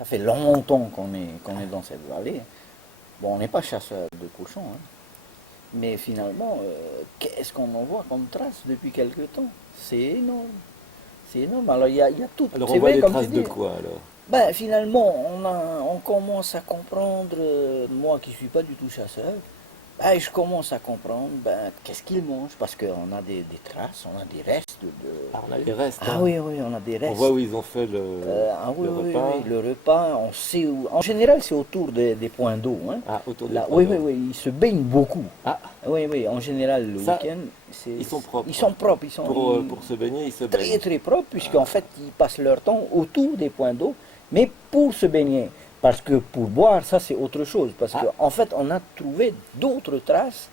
Ça fait longtemps qu'on est dans cette vallée. Bon, on n'est pas chasseur de cochons, hein. Mais finalement, qu'est-ce qu'on en voit comme traces depuis quelque temps? C'est énorme. C'est énorme. Alors, il y a tout. Alors on C'est voit vrai, des comme tu traces de dis. quoi alors? Ben, finalement, on commence à comprendre, moi qui suis pas du tout chasseur, ben, je commence à comprendre ben, qu'est-ce qu'ils mangent, parce qu'on a des traces, on a des restes de... Ah, on a les restes, Ah hein. oui, oui, on a des On voit restes. où ils ont fait Ah oui, le oui, oui, repas. le repas, on sait où... En général, c'est autour des points d'eau, hein. Ah, autour des Là, points oui, oui, d'eau. oui, ils se baignent beaucoup. Ah, Oui, oui, en général, le ça, week-end, ils sont ils propres, hein. sont propres, ils sont Pour se baigner, ils se très, baignent. très propres, puisqu'en Ah, fait, ils passent leur temps autour des points d'eau, mais pour se baigner. Parce que pour boire, ça, c'est autre chose. Parce ah, qu'en fait, on a trouvé d'autres traces,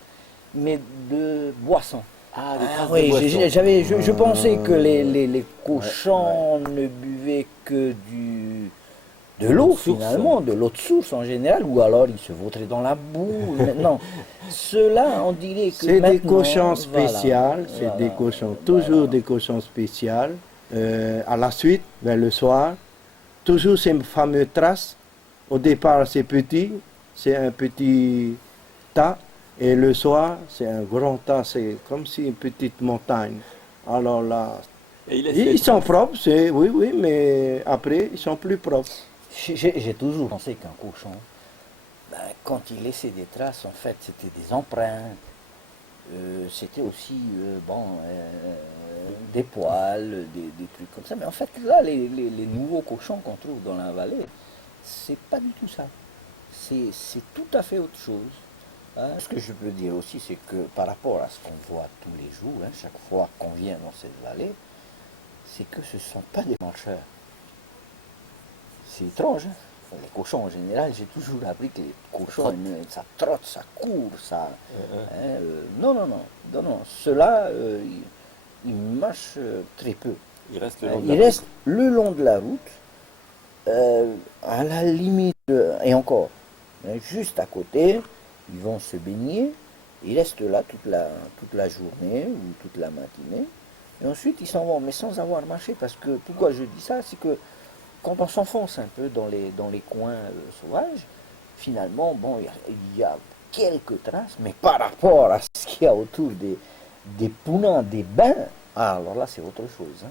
mais de boissons. ah, des Ah traces de oui, boisson. je pensais que les Ouais, ouais. cochons ne buvaient que de De l'eau de l'eau source. finalement, de l'eau de source en général, ou alors ils se vautraient dans la boue. Non, ceux-là, on dirait que C'est des maintenant, cochons voilà, spéciaux, c'est des voilà, cochons, voilà. toujours des cochons spéciaux. À la suite, vers le soir, toujours ces fameuses traces. Au départ, c'est petit, c'est un petit tas, et le soir, c'est un grand tas, c'est comme si une petite montagne. Alors là, Et ils laissent les ils sont traces. propres, c'est oui, oui, mais après, ils sont plus propres. J'ai toujours pensé qu'un cochon, ben, quand il laissait des traces, en fait, c'était des empreintes. C'était aussi bon, des poils, des trucs comme ça. Mais en fait, là, les nouveaux cochons qu'on trouve dans la vallée, c'est pas du tout ça. C'est tout à fait autre chose. Hein. Ce que je peux dire aussi, c'est que par rapport à ce qu'on voit tous les jours, hein, chaque fois qu'on vient dans cette vallée, c'est que ce ne sont pas des marcheurs. C'est étrange, hein. Les cochons en général, j'ai toujours appris que les cochons, Trotte. ça trotte, ça court, ça. Euh, Hein, non, non, non, non, non. Ceux-là, ils marchent très peu. ils restent le Hein, long de la ils route. restent le long de la route, à la limite, et encore, hein, juste à côté, ils vont se baigner, ils restent là toute la journée ou toute la matinée, et ensuite ils s'en vont, mais sans avoir marché, parce que pourquoi je dis ça, c'est que quand on s'enfonce un peu dans les coins sauvages, finalement, bon, il y a quelques traces, mais par rapport à ce qu'il y a autour des poulains, des bains, ah, alors là c'est autre chose, hein.